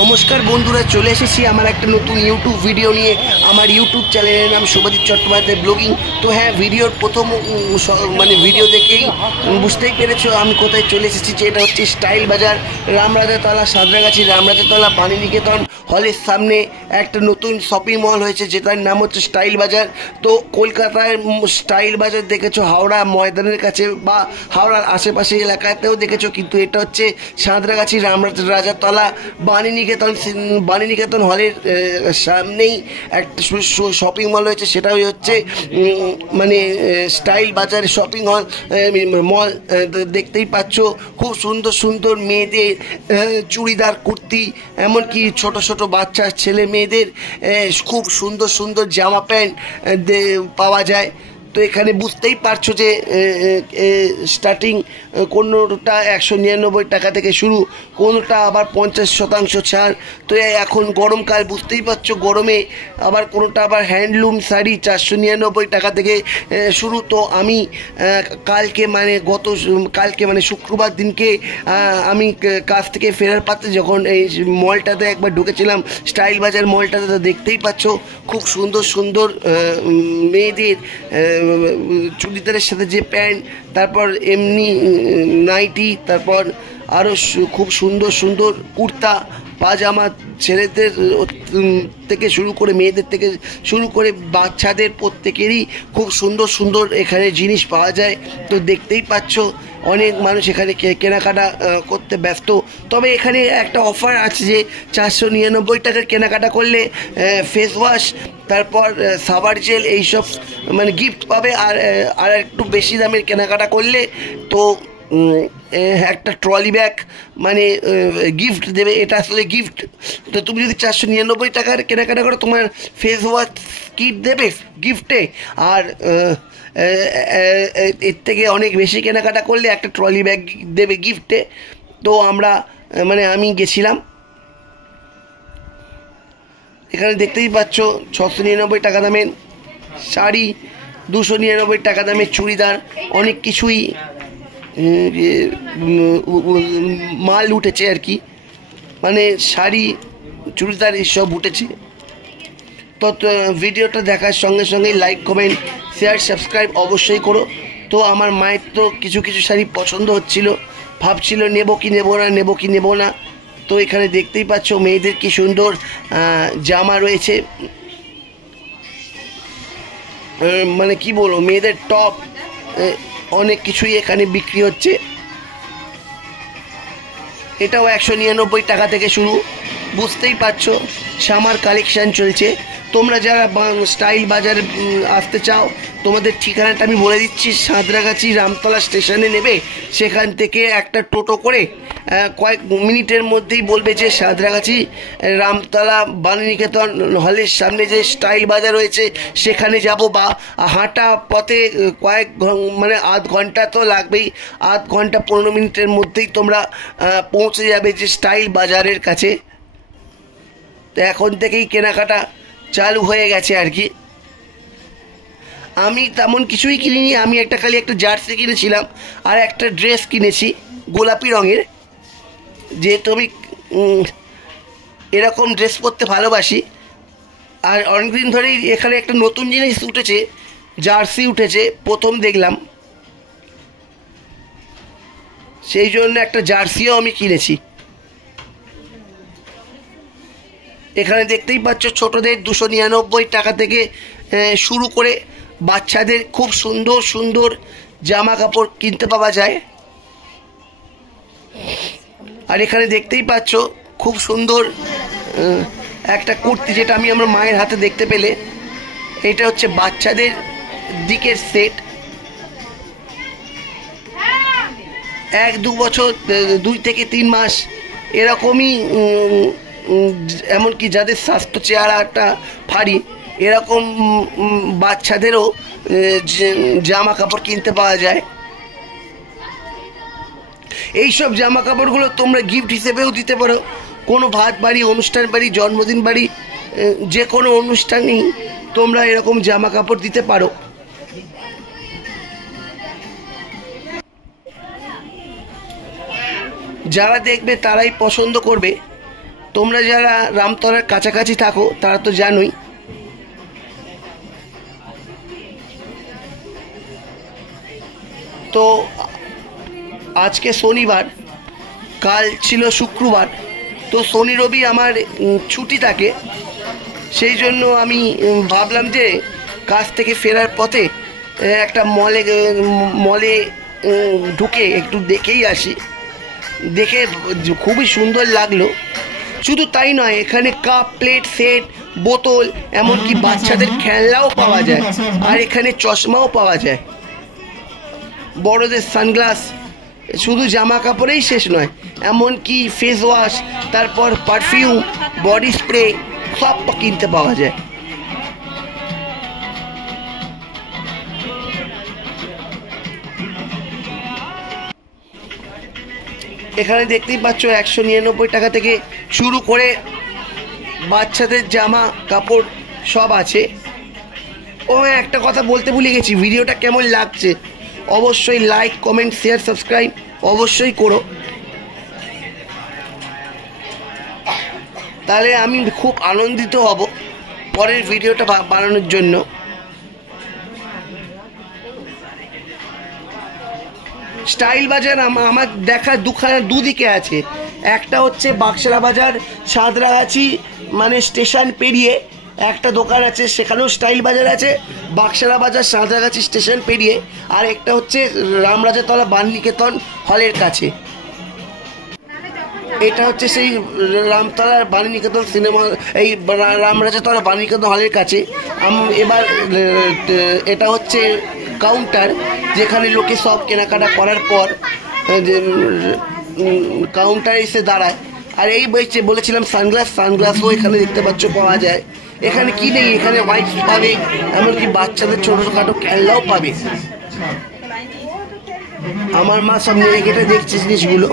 নমস্কার বন্ধুরা, চলে এসেছি আমার একটা নতুন ইউটিউব ভিডিও নিয়ে। আমার ইউটিউব চ্যানেলের নাম শুভজিৎ চট্টোপাধ্যায় ব্লগিং। তো হ্যাঁ, ভিডিওর প্রথম ভিডিও দেখেই বুঝতেই পেরেছো আমি কোথায় চলে এসেছি, যে এটা হচ্ছে স্টাইল বাজার, রামরাজাতলা, সাঁতরাগাছি রামরাজাতলা বাণীনিকেতন হলের সামনে একটা নতুন শপিং মল হয়েছে, যেটার নাম হচ্ছে স্টাইল বাজার। তো কলকাতায় স্টাইল বাজার দেখেছো হাওড়া ময়দানের কাছে বা হাওড়ার আশেপাশে এলাকাতেও দেখেছো, কিন্তু এটা হচ্ছে সাঁতরাগাছি রামরাজাতলা বাণীনিকেতন হলের সামনেই একটা শপিং মল হয়েছে। সেটাই হচ্ছে মানে স্টাইল বাজার শপিং মল। দেখতেই পাচ্ছ খুব সুন্দর সুন্দর মেয়েদের চুড়িদার, কুর্তি, এমনকি ছোট ছোট বাচ্চা ছেলে মেয়েদের খুব সুন্দর সুন্দর জামা প্যান্ট পাওয়া যায়। তো এখানে বুঝতেই পারছো যে স্টার্টিং কোনোটা 199 টাকা থেকে শুরু, কোনোটা আবার 50% ছাড়। তো এখন গরমকাল, বুঝতেই পারছো গরমে আবার কোনোটা আবার হ্যান্ডলুম শাড়ি 499 টাকা থেকে শুরু। তো আমি কালকে মানে শুক্রবার দিনকে আমি কাজ থেকে ফেরার পাত্রে যখন এই মলটাতে একবার ঢুকেছিলাম, স্টাইল বাজার মলটাতে, তো দেখতেই পাচ্ছ খুব সুন্দর সুন্দর মেয়েদের চুড়িদারের সাথে যে প্যান্ট, তারপর এমনি নাইটি, তারপর আরও খুব সুন্দর সুন্দর কুর্তা পাজামা, ছেলেদের থেকে শুরু করে মেয়েদের থেকে শুরু করে বাচ্চাদের প্রত্যেকেরই খুব সুন্দর সুন্দর এখানে জিনিস পাওয়া যায়। তো দেখতেই পাচ্ছ অনেক মানুষ এখানে কেনাকাটা করতে ব্যস্ত। তবে এখানে একটা অফার আছে যে 499 টাকার কেনাকাটা করলে ফেস ওয়াশ, তারপর সাবার জেল, এইসব মানে গিফট পাবে। আর একটু বেশি দামের কেনাকাটা করলে তো একটা ট্রলি ব্যাগ মানে গিফট দেবে। এটা আসলে গিফট। তো তুমি যদি 499 টাকার কেনাকাটা করো, তোমার ফেস ওয়াশ কিট দেবে গিফটে, আর এর থেকে অনেক বেশি কেনাকাটা করলে একটা ট্রলি ব্যাগ দেবে গিফটে। তো আমি গেছিলাম, এখানে দেখতেই পাচ্ছ 699 টাকা দামের শাড়ি, 299 টাকা দামের চুড়িদার, অনেক কিছুই মাল উঠেছে আর কি, মানে শাড়ি চুড়িদার এসব উঠেছে। তো ভিডিওটা দেখার সঙ্গে সঙ্গেই লাইক, কমেন্ট, শেয়ার, সাবস্ক্রাইব অবশ্যই করো। তো আমার মায়ের তো কিছু কিছু শাড়ি পছন্দ হচ্ছিল, ভাবছিল নেবো কি নেবো না। তো এখানে দেখতেই পাচ্ছ মেয়েদের কি সুন্দর জামা রয়েছে, মানে কি বলবো, মেয়েদের টপ, অনেক কিছুই এখানে বিক্রি হচ্ছে। এটাও 199 টাকা থেকে শুরু। বুঝতেই পারছো সামার কালেকশান চলছে। তোমরা যারা স্টাইল বাজারে আসতে চাও, তোমাদের ঠিকানাটা আমি বলে দিচ্ছি। সাঁতরাগাছি রামতলা স্টেশনে নেবে, সেখান থেকে একটা টোটো করে কয়েক মিনিটের মধ্যেই বলবে যে সাঁতরাগাছি রামতলা বাণীনিকেতন হলের সামনে যে স্টাইল বাজার রয়েছে সেখানে যাব। বা হাঁটা পথে মানে আধ ঘন্টা তো লাগবেই, আধ ঘন্টা 15 মিনিটের মধ্যেই তোমরা পৌঁছে যাবে যে স্টাইল বাজারের কাছে। তো এখন থেকেই কেনাকাটা চালু হয়ে গেছে আর কি। আমি তেমন কিছুই কিনিনি, আমি খালি একটা জার্সি কিনেছিলাম আর একটা ড্রেস কিনেছি গোলাপি রঙের, যেহেতু আমি এরকম ড্রেস পরতে ভালোবাসি। আর অনেকদিন ধরেই এখানে একটা নতুন জিনিস উঠেছে, জার্সি উঠেছে, প্রথম দেখলাম, সেই জন্য একটা জার্সিও আমি কিনেছি। এখানে দেখতেই পাচ্ছ ছোটদের 299 টাকা থেকে শুরু করে বাচ্চাদের খুব সুন্দর সুন্দর জামা কাপড় কিনতে পাওয়া যায়। আর এখানে দেখতেই পাচ্ছ খুব সুন্দর একটা কুর্তি, যেটা আমি আমার মায়ের হাতে দেখতে পেলে। এটা হচ্ছে বাচ্চাদের দিকের সেট, 1-2 বছর, 2 থেকে 3 মাস এরকমই, এমনকি যাদের স্বাস্থ্য চেহারাটা ভারী, এরকম বাচ্চাদেরও জামা কাপড় কিনতে পাওয়া যায়। এইসব জামা কাপড়গুলো তোমরা গিফট হিসেবেও দিতে পারো। কোনো ভাত বাড়ি, অনুষ্ঠান বাড়ি, জন্মদিন বাড়ি, যে কোনো অনুষ্ঠানেই তোমরা এরকম জামা কাপড় দিতে পারো। যারা দেখবে তারাই পছন্দ করবে। তোমরা যারা রামতলার কাছাকাছি থাকো তারা তো জানোই। তো আজকে শনিবার, কাল ছিল শুক্রবার, তো শনি রবি আমার ছুটি থাকে। সেই জন্য আমি ভাবলাম যে কাজ থেকে ফেরার পথে একটা মলে ঢুকে একটু দেখেই আসি। দেখে খুবই সুন্দর লাগলো। শুধু তাই নয়, এখানে কাপ, প্লেট, সেট, বোতল, এমনকি বাচ্চাদের খেলনাও পাওয়া যায়, আর এখানে চশমাও পাওয়া যায়, বড়দের সানগ্লাস। শুধু জামা কাপড়েই শেষ নয়, এমনকি ফেস ওয়াশ, তারপর পারফিউম, বডি স্প্রে সব কিনতে পাওয়া যায়। এখানে দেখতেই পাচ্ছ 199 টাকা থেকে শুরু করে বাচ্চাদের জামা কাপড় সব আছে। ও একটা কথা বলতে ভুলে গেছি, ভিডিওটা কেমন লাগছে অবশ্যই লাইক, কমেন্ট, শেয়ার, সাবস্ক্রাইব অবশ্যই করো, তাহলে আমি খুব আনন্দিত হব পরের ভিডিওটা বানানোর জন্য। স্টাইল বাজার আমার দেখা দুদিকে আছে। একটা হচ্ছে বাক্সারা বাজার, সাঁতরাগাছি মানে স্টেশন পেরিয়ে একটা দোকান আছে, সেখানেও স্টাইল বাজার আছে, বাক্সারা বাজার সাঁতরাগাছি স্টেশন পেরিয়ে। আর একটা হচ্ছে রামরাজাতলা বাণীনিকেতন হলের কাছে। এটা হচ্ছে সেই রামতলার বাণীনিকেতন সিনেমা, এই রামরাজাতলা বাণীনিকেতন হলের কাছে। এবার এটা হচ্ছে কাউন্টার, যেখানে লোকে সব কেনাকাটা করার পর কাউন্টারে এসে দাঁড়ায়। আর এই বলেছিলাম সানগ্লাসও এখানে দেখতে পাচ্ছ পাওয়া যায়। এখানে কি নেই, এখানে ওয়াইপস পাবে, এমনকি বাচ্চাদের ছোটোখাটো খেলনাও পাবে। আমার মা সব নিয়ে গেটে দেখছে জিনিসগুলো।